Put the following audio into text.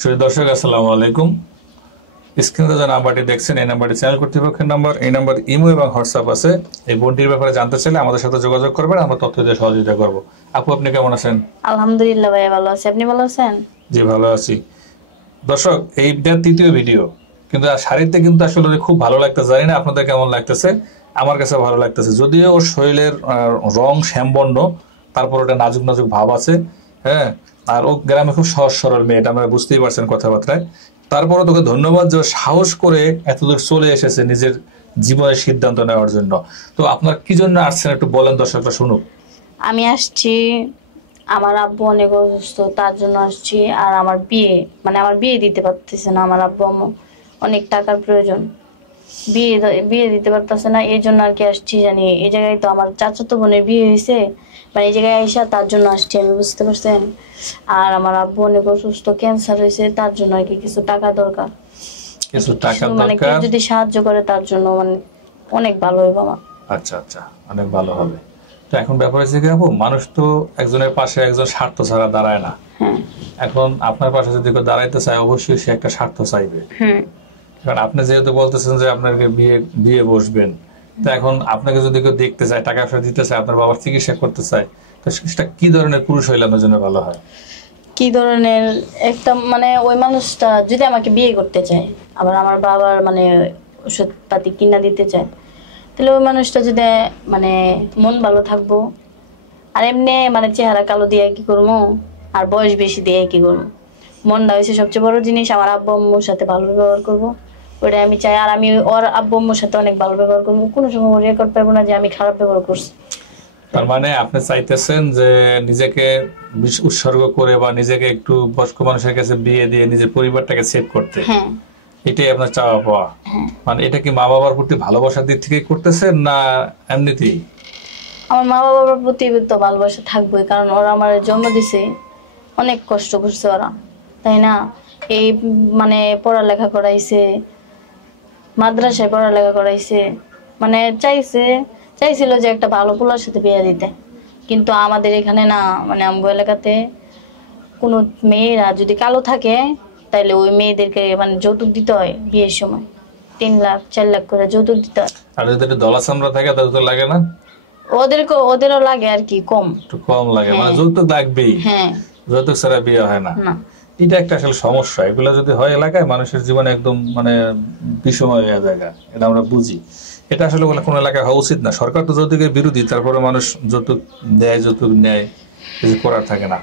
সুপ্রিয় দর্শক, আসসালামু আলাইকুম। স্ক্রিনে যে নাম্বারটি দেখছেন, এই নাম্বারটি চ্যানেল কর্তৃপক্ষের নাম্বার। এই নাম্বার ইমো এবং হোয়াটসঅ্যাপ আছে। এই বোনটির ব্যাপারে জানতে চাইলে আমাদের সাথে যোগাযোগ করবেন, আমরা তথ্য দিয়ে সহযোগিতা করব। আপু, আপনি কেমন আছেন? আলহামদুলিল্লাহ ভাইয়া, ভালো আছি। আপনি ভালো আছেন? জি, ভালো আছি। দর্শক, এইটা তৃতীয় ভিডিও, কিন্তু শাড়িতে কিন্তু আসলে খুব ভালো লাগতেছে। জানি না আপনাদের কেমন লাগতেছে, আমার কাছে ভালো লাগতেছে। যদিও ওর শরীরের রং শ্যামবর্ণ, তারপর ওটা নাজুক নাজুক ভাব আছে। হ্যাঁ, আর ও গ্রামে খুব সহজ সরল মেয়ে, এটা আপনারা বুঝতেই পারছেন কথাবার্তায়। তারপরও তোকে ধন্যবাদ যে ও সাহস করে এতদূর চলে এসেছে নিজের জীবনের সিদ্ধান্ত নেওয়ার জন্য। তো আপনার কি জন্য আসছেন একটু বলেন, দর্শকরা শুনুক। আমি আসছি, আমার আব্বু অনেক অসুস্থ, তার জন্য আসছি। আর আমার বিয়ে দিতে পারতেছে না আমার আব্বু আম্মু, অনেক টাকার প্রয়োজন। বিয়ে দিতে পারতেছে না, এই জন্য আর কি আসছি। জানি এই জায়গায় তো আমার চাচাতো বোনের বিয়ে হয়েছে, মানে এই জায়গায় আইসা তার জন্য আসছি আমি, বুঝতে পারছেন? আর আমার আব্বু অনেক অসুস্থ, ক্যান্সার হয়েছে, তার জন্য আর কি কিছু টাকা দরকার। কিছু টাকা মানে কেউ দরকার। যদি সাহায্য করে তার জন্য মানে অনেক ভালো হবে আমার। আচ্ছা আচ্ছা, অনেক ভালো হবে। তো এখন ব্যাপার হচ্ছে কি আপু, মানুষ তো একজনের পাশে একজন স্বার্থ ছাড়া দাঁড়ায় না। হ্যাঁ। এখন আপনার পাশে যদি কেউ দাঁড়াইতে চায়, অবশ্যই সে একটা স্বার্থ চাইবে। হুম। কারণ আপনি যেহেতু বলতেছেন যে আপনাকে বিয়ে বিয়ে বসবেন, তো এখন আপনাকে যদি কেউ দেখতে চায়, টাকা পয়সা দিতে চায়, আপনার বাবার চিকিৎসা করতে চায়, তো সেটা কি ধরনের পুরুষ হইলে আপনার জন্য ভালো হয়? কি ধরনের একটা, মানে ওই মানুষটা যদি আমাকে বিয়ে করতে চায়, আবার আমার বাবার মানে ওষুধ পাতি কিনা দিতে চায়, তাহলে ওই মানুষটা যদি মানে মন ভালো থাকবো। আর এমনি মানে চেহারা কালো দিয়ে কি করবো, আর বয়স বেশি দিয়ে কি করবো? মনটা হয়েছে সবচেয়ে বড় জিনিস। আমার আব্বু আম্মুর সাথে ভালো ব্যবহার করবো, ওটাই আমি চাই। আর আমি ওর আব্বু আম্মুর সাথে অনেক ভালো ব্যবহার করবো, কোনো সময় রেকর্ড পাবো না যে আমি খারাপ ব্যবহার করছি। তার মানে আপনি চাইতেছেন যে নিজেকে উৎসর্গ করে বা নিজেকে একটু বয়স্ক মানুষের কাছে বিয়ে দিয়ে নিজের পরিবারটাকে সেভ করতে। হ্যাঁ। এটাই আপনার চাওয়া পাওয়া। হ্যাঁ। মানে এটা কি মা বাবার প্রতি ভালোবাসার দিক থেকে করতেছেন না এমনিতেই? আমার মা বাবার প্রতি তো ভালোবাসা থাকবোই, কারণ ওরা আমার জন্ম দিছে, অনেক কষ্ট করছে ওরা, তাই না? এই মানে পড়ালেখা করাইছে, মাদ্রাসায় পড়ালেখা করাইছে, মানে চাইছিল যে একটা ভালো পোলার সাথে বিয়ে দিতে। কিন্তু আমাদের এখানে না, মানে আমগো এলাকাতে কোনো মেয়েরা যদি কালো থাকে, তাইলে ওই মেয়েদেরকে মানে যৌতুক দিতে হয় বিয়ের সময়। 3 লাখ 4 লাখ করে যৌতুক দিতে হয়। আর যদি একটু দলা চামড়া থাকে তাহলে তো লাগে না? ওদেরও লাগে আর কি, কম। একটু কম লাগে, মানে হ্যাঁ। যৌতুক লাগবেই। হ্যাঁ। যৌতুক ছাড়া বিয়ে হয় না। না। এটা একটা আসলে সমস্যা। এগুলো যদি হয় এলাকায়, মানুষের জীবনে একদম মানে বিষময় হয়ে যায়। এটা আমরা বুঝি। এটা আসলে কোনো এলাকায় হওয়া উচিত না। সরকার তো যৌতুকের বিরোধী, তারপরে মানুষ যৌতুক দেয়, যৌতুক নেয়, কিছু করার থাকে না।